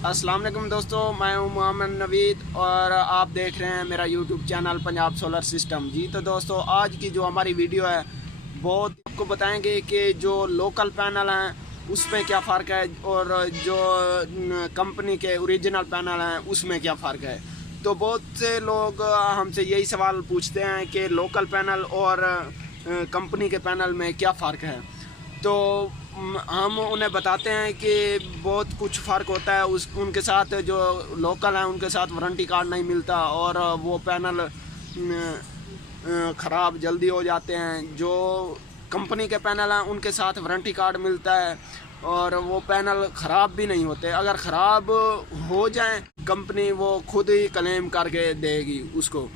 अस्सलाम वालेकुम दोस्तों, मैं हूं मोहम्मद नवीद और आप देख रहे हैं मेरा YouTube channel Punjab solar system. जी तो दोस्तों, आज की जो हमारी वीडियो है बहुत आपको बताएंगे कि जो लोकल पैनल हैं उसमें क्या फ़र्क है और जो कंपनी के ओरिजिनल पैनल हैं उसमें क्या फ़र्क है। तो बहुत से लोग हमसे यही सवाल पूछते हैं कि लोकल पैनल और कंपनी के पैनल में क्या फ़र्क है। तो हम उन्हें बताते हैं कि बहुत कुछ फ़र्क होता है। उनके साथ जो लोकल हैं उनके साथ वारंटी कार्ड नहीं मिलता और वो पैनल ख़राब जल्दी हो जाते हैं। जो कंपनी के पैनल हैं उनके साथ वारंटी कार्ड मिलता है और वो पैनल ख़राब भी नहीं होते। अगर ख़राब हो जाएं कंपनी वो खुद ही क्लेम करके देगी उसको।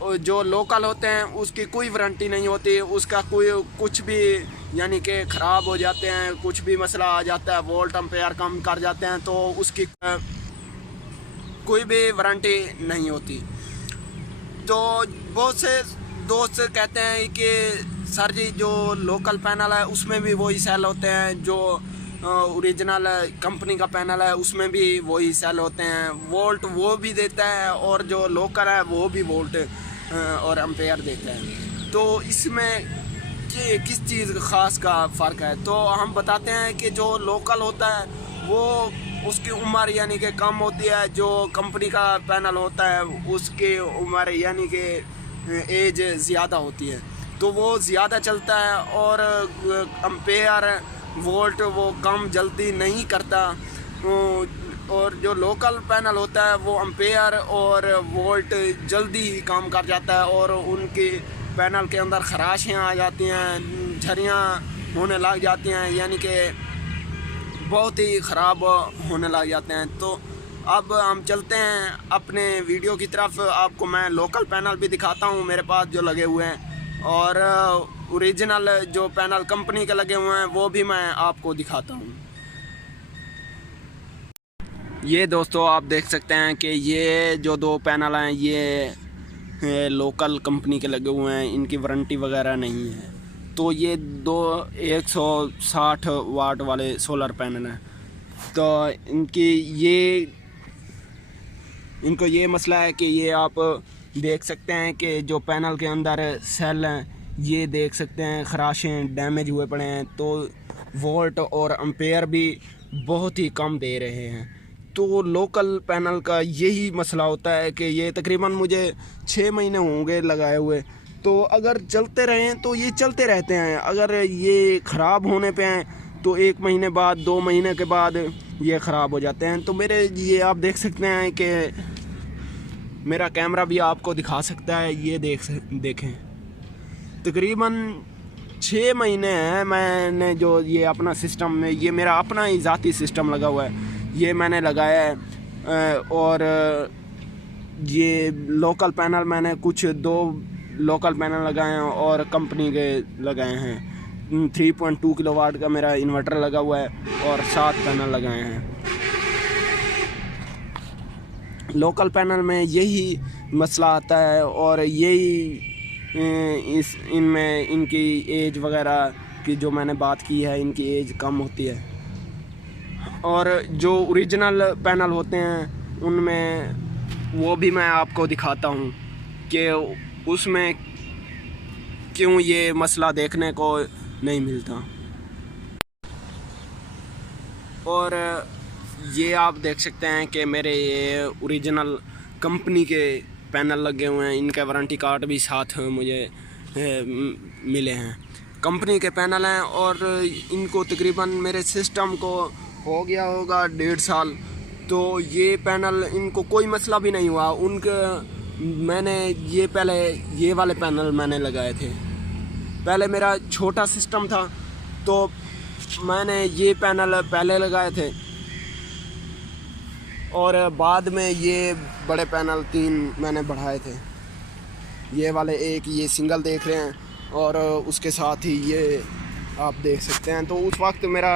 और जो लोकल होते हैं उसकी कोई वारंटी नहीं होती, उसका कोई कुछ भी यानी कि ख़राब हो जाते हैं, कुछ भी मसला आ जाता है, वोल्ट एम्पेयर कम कर जाते हैं तो उसकी कोई भी वारंटी नहीं होती। तो बहुत से दोस्त कहते हैं कि सर जी जो लोकल पैनल है उसमें भी वही सेल होते हैं, जो ओरिजिनल कंपनी का पैनल है उसमें भी वही सेल होते हैं, वोल्ट वो भी देता है और जो लोकल है वो भी वोल्ट और एम्पेयर देता है। तो इसमें किस चीज़ ख़ास का फ़र्क है। तो हम बताते हैं कि जो लोकल होता है वो उसकी उम्र यानी कि कम होती है, जो कंपनी का पैनल होता है उसकी उम्र यानी कि एज ज़्यादा होती है तो वो ज़्यादा चलता है और एम्पेयर वोल्ट वो कम जल्दी नहीं करता। और जो लोकल पैनल होता है वो एम्पेयर और वोल्ट जल्दी ही काम कर जाता है और उनके पैनल के अंदर खराशियाँ आ जाती हैं, झरियाँ होने लग जाती हैं, यानी कि बहुत ही ख़राब होने लग जाते हैं। तो अब हम चलते हैं अपने वीडियो की तरफ। आपको मैं लोकल पैनल भी दिखाता हूँ मेरे पास जो लगे हुए हैं और ओरिजिनल जो पैनल कंपनी के लगे हुए हैं वो भी मैं आपको दिखाता हूँ। ये दोस्तों आप देख सकते हैं कि ये जो दो पैनल हैं ये लोकल कंपनी के लगे हुए हैं, इनकी वारंटी वगैरह नहीं है। तो ये दो 160 वाट वाले सोलर पैनल हैं। तो इनको ये मसला है कि ये आप देख सकते हैं कि जो पैनल के अंदर सेल हैं ये देख सकते हैं खराशें डैमेज हुए पड़े हैं, तो वोल्ट और एम्पेयर भी बहुत ही कम दे रहे हैं। तो लोकल पैनल का यही मसला होता है कि ये तकरीबन मुझे 6 महीने होंगे लगाए हुए। तो अगर चलते रहें तो ये चलते रहते हैं, अगर ये ख़राब होने पे हैं तो 1 महीने बाद 2 महीने के बाद ये ख़राब हो जाते हैं। तो मेरे ये आप देख सकते हैं कि मेरा कैमरा भी आपको दिखा सकता है, ये देखें तकरीबन 6 महीने हैं मैंने जो ये अपना सिस्टम में, ये मेरा अपना ही ज़ाती सिस्टम लगा हुआ है, ये मैंने लगाया है। और ये लोकल पैनल मैंने कुछ 2 लोकल पैनल लगाए हैं और कंपनी के लगाए हैं। 3.2 किलोवाट का मेरा इन्वर्टर लगा हुआ है और 7 पैनल लगाए हैं। लोकल पैनल में यही मसला आता है और यही इनमें इनकी एज वगैरह की जो मैंने बात की है, इनकी एज कम होती है। और जो ओरिजिनल पैनल होते हैं उनमें वो भी मैं आपको दिखाता हूँ कि उसमें क्यों ये मसला देखने को नहीं मिलता। और ये आप देख सकते हैं कि मेरे ये ओरिजिनल कंपनी के पैनल लगे हुए हैं, इनका वारंटी कार्ड भी साथ मुझे मिले हैं। कंपनी के पैनल हैं और इनको तकरीबन मेरे सिस्टम को हो गया होगा 1.5 साल। तो ये पैनल इनको कोई मसला भी नहीं हुआ। मैंने ये पहले ये वाले पैनल मैंने लगाए थे, पहले मेरा छोटा सिस्टम था तो मैंने ये पैनल पहले लगाए थे और बाद में ये बड़े पैनल 3 मैंने बढ़ाए थे। ये वाले एक ये सिंगल देख रहे हैं और उसके साथ ही ये आप देख सकते हैं। तो उस वक्त मेरा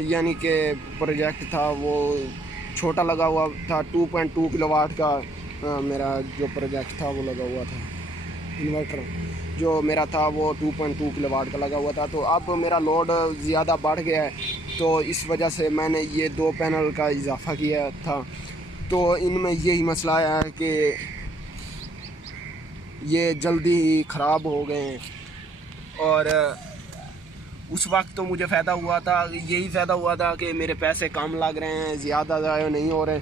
यानी कि प्रोजेक्ट था वो छोटा लगा हुआ था, 2.2 किलोवाट का मेरा जो प्रोजेक्ट था वो लगा हुआ था। इन्वर्टर जो मेरा था वो 2.2 किलोवाट का लगा हुआ था। तो अब मेरा लोड ज़्यादा बढ़ गया है تو اس وجہ سے میں نے یہ 2 پینل کا اضافہ کیا تھا. تو ان میں یہی مسئلہ آیا ہے کہ یہ جلدی ہی خراب ہو گئے ہیں. اور اس وقت تو مجھے فائدہ ہوا تھا، یہی فائدہ ہوا تھا کہ میرے پیسے کم لگ رہے ہیں، زیادہ ضائع نہیں ہو رہے.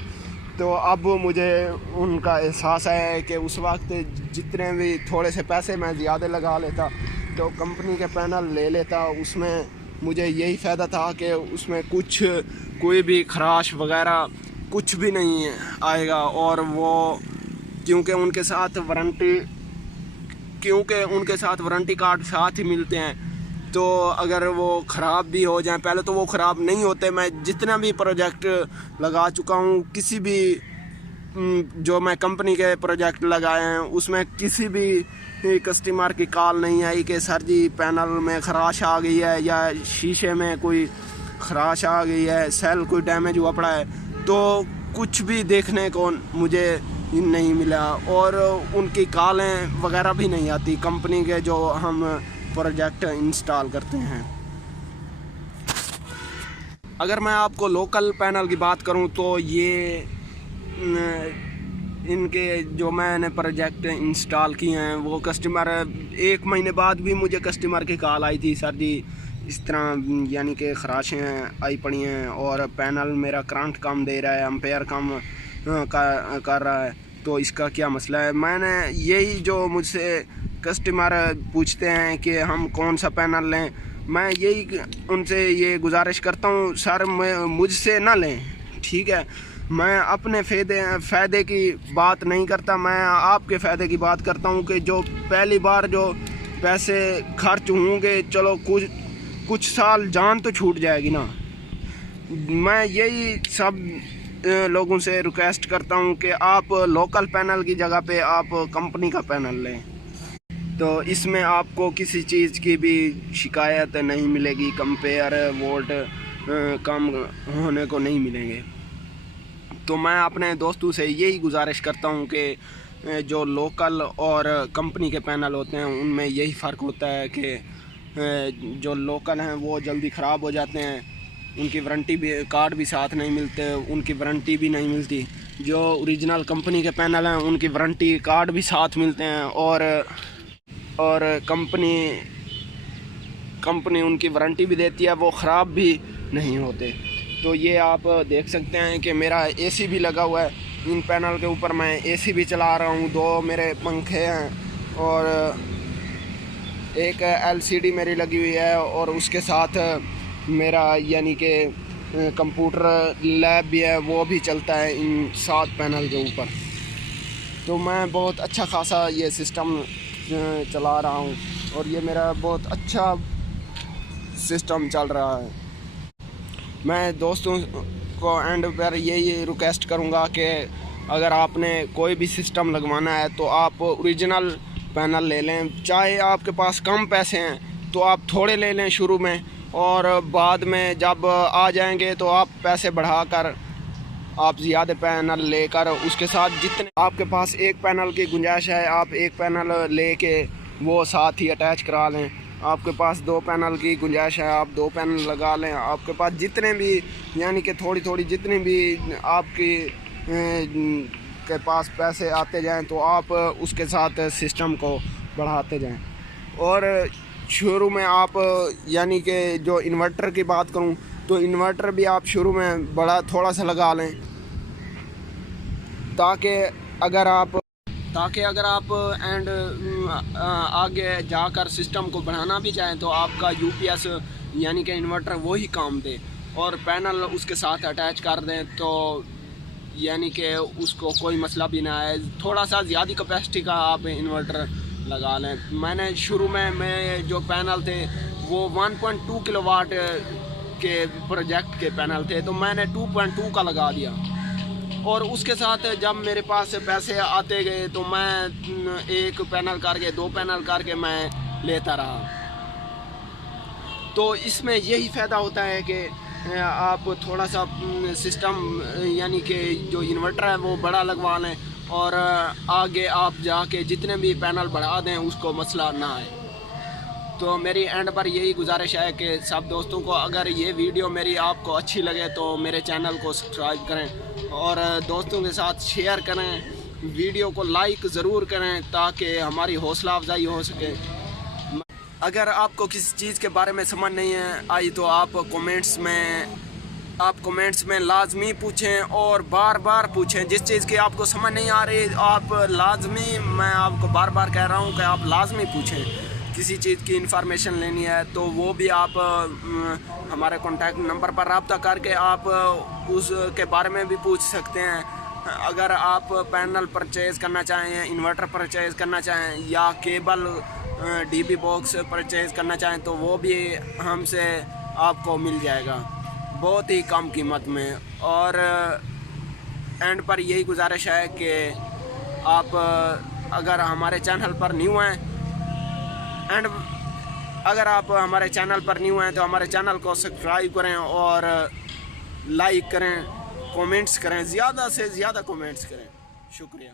تو اب مجھے ان کا احساس ہے کہ اس وقت جتنے بھی تھوڑے سے پیسے میں زیادہ لگا لیتا تو کمپنی کے پینل لے لیتا. اس میں مجھے یہی فائدہ تھا کہ اس میں کوئی بھی خراش وغیرہ کچھ بھی نہیں آئے گا. اور وہ کیونکہ ان کے ساتھ وارنٹی کارڈ ساتھ ہی ملتے ہیں، تو اگر وہ خراب بھی ہو جائیں، پہلے تو وہ خراب نہیں ہوتے. میں جتنا بھی پروجیکٹ لگا چکا ہوں، کسی بھی جو میں کمپنی کے پروجیکٹ لگائے ہیں اس میں کسی بھی کسٹمر کی کال نہیں آئی کہ سر جی پینل میں خراش آ گئی ہے یا شیشے میں کوئی خراش آ گئی ہے، سیل کوئی ڈیمیج ہوا پڑا ہے. تو کچھ بھی دیکھنے کو مجھے نہیں ملا، اور ان کی کالیں وغیرہ بھی نہیں آتی کمپنی کے جو ہم پروجیکٹ انسٹال کرتے ہیں. اگر میں آپ کو لوکل پینل کی بات کروں تو یہ ان کے جو میں نے پروجیکٹ انسٹال کیے ہیں وہ کسٹمر 1 مہینے بعد بھی مجھے کسٹمر کی کال آئی تھی، سر جی اس طرح یعنی کہ خراشیں آئی پڑی ہیں اور پینل میرا کرنٹ کم دے رہا ہے، امپیئر کم کر رہا ہے، تو اس کا کیا مسئلہ ہے. میں نے یہی جو مجھ سے کسٹمر پوچھتے ہیں کہ ہم کون سا پینل لیں، میں یہی ان سے یہ گزارش کرتا ہوں، سر مجھ سے نہ لیں، ٹھیک ہے. میں اپنے فائدے کی بات نہیں کرتا، میں آپ کے فائدے کی بات کرتا ہوں کہ جو پہلی بار جو پیسے خرچ ہوں گے، چلو کچھ سال جان تو چھوٹ جائے گی نا. میں یہی سب لوگوں سے ریکویسٹ کرتا ہوں کہ آپ لوکل پینل کی جگہ پہ آپ کمپنی کا پینل لیں، تو اس میں آپ کو کسی چیز کی بھی شکایت نہیں ملے گی، کمپیئر وولٹ کم ہونے کو نہیں ملیں گے. تو میں اپنے دوستوں سے یہی گزارش کرتا ہوں کہ جو لوکل اور کمپنی کے پینل ہوتے ہیں ان میں یہی فرق ہوتا ہے کہ جو لوکل ہیں وہ جلدی خراب ہو جاتے ہیں، ان کی وارنٹی بھی کارڈ بھی ساتھ نہیں ملتے، ان کی وارنٹی بھی نہیں ملتی. جو اوریجنل کمپنی کے پینل ہیں ان کی وارنٹی کارڈ بھی ساتھ ملتے ہیں، اور کمپنی ان کی وارنٹی بھی دیتی ہے، وہ خراب بھی نہیں ہوتے. تو یہ آپ دیکھ سکتے ہیں کہ میرا اے سی بھی لگا ہوا ہے ان پینل کے اوپر، میں اے سی بھی چلا رہا ہوں، 2 میرے پنکھے ہیں اور ایک LCD میری لگی ہوئی ہے، اور اس کے ساتھ میرا یعنی کہ کمپیوٹر لیب بھی ہے، وہ بھی چلتا ہے ان 7 پینل کے اوپر. تو میں بہت اچھا خاصا یہ سسٹم چلا رہا ہوں اور یہ میرا بہت اچھا سسٹم چل رہا ہے. میں دوستوں کو اینڈ پر یہی ریکویسٹ کروں گا کہ اگر آپ نے کوئی بھی سسٹم لگوانا ہے تو آپ اوریجنل پینل لے لیں، چاہے آپ کے پاس کم پیسے ہیں تو آپ تھوڑے لے لیں شروع میں، اور بعد میں جب آ جائیں گے تو آپ پیسے بڑھا کر آپ زیادہ پینل لے کر اس کے ساتھ جتنے آپ کے پاس ایک پینل کی گنجائش ہے آپ ایک پینل لے کے وہ ساتھ ہی اٹیچ کرا لیں. آپ کے پاس 2 پینل کی گنجائش ہے آپ 2 پینل لگا لیں. آپ کے پاس جتنے بھی یعنی کہ تھوڑی جتنی بھی آپ کے پاس پیسے آتے جائیں تو آپ اس کے ساتھ سسٹم کو بڑھاتے جائیں. اور شروع میں آپ یعنی کہ جو انورٹر کی بات کروں تو انورٹر بھی آپ شروع میں تھوڑا سا لگا لیں، تاکہ اگر آپ اینڈ آگے جا کر سسٹم کو بڑھانا بھی چاہیں تو آپ کا UPS یعنی کہ انورٹر وہی کام دے، اور پینل اس کے ساتھ اٹیچ کر دیں تو یعنی کہ اس کو کوئی مسئلہ بھی نہ آئے. تھوڑا سا زیادہ کیپیسٹی کا آپ انورٹر لگا لیں. میں نے شروع میں جو پینل تھے وہ 1.2 کلو واٹ کے پروجیکٹ کے پینل تھے، تو میں نے 2.2 کا لگا دیا، اور اس کے ساتھ جب میرے پاس پیسے آتے گئے تو میں 1 پینل کر کے 2 پینل کر کے میں لیتا رہا. تو اس میں یہی فائدہ ہوتا ہے کہ آپ تھوڑا سا سسٹم یعنی کہ جو انورٹر ہے وہ بڑا لگوا لیں، اور آگے آپ جا کے جتنے بھی پینل بڑھا دیں اس کو مسئلہ نہ آئے. तो मेरी एंड पर यही गुजारिश है कि सब दोस्तों को अगर ये वीडियो मेरी आपको अच्छी लगे तो मेरे चैनल को सब्सक्राइब करें और दोस्तों के साथ शेयर करें, वीडियो को लाइक ज़रूर करें ताकि हमारी हौसला अफजाई हो सके। अगर आपको किसी चीज़ के बारे में समझ नहीं आई तो आप कमेंट्स में लाजमी पूछें और बार बार पूछें। जिस चीज़ की आपको समझ नहीं आ रही आप लाजमी, मैं आपको बार बार कह रहा हूँ कि आप लाजमी पूछें। किसी चीज़ की इंफॉर्मेशन लेनी है तो वो भी आप हमारे कॉन्टैक्ट नंबर पर रब्ता करके आप उसके बारे में भी पूछ सकते हैं। अगर आप पैनल परचेज़ करना चाहें, इन्वर्टर परचेज़ करना चाहें या केबल डीबी बॉक्स परचेज़ करना चाहें तो वो भी हमसे आपको मिल जाएगा बहुत ही कम कीमत में। और एंड पर यही गुजारिश है कि आप अगर हमारे चैनल पर न्यू हैं तो हमारे चैनल को सब्सक्राइब करें और लाइक करें, कमेंट्स करें, ज़्यादा से ज़्यादा कमेंट्स करें। शुक्रिया।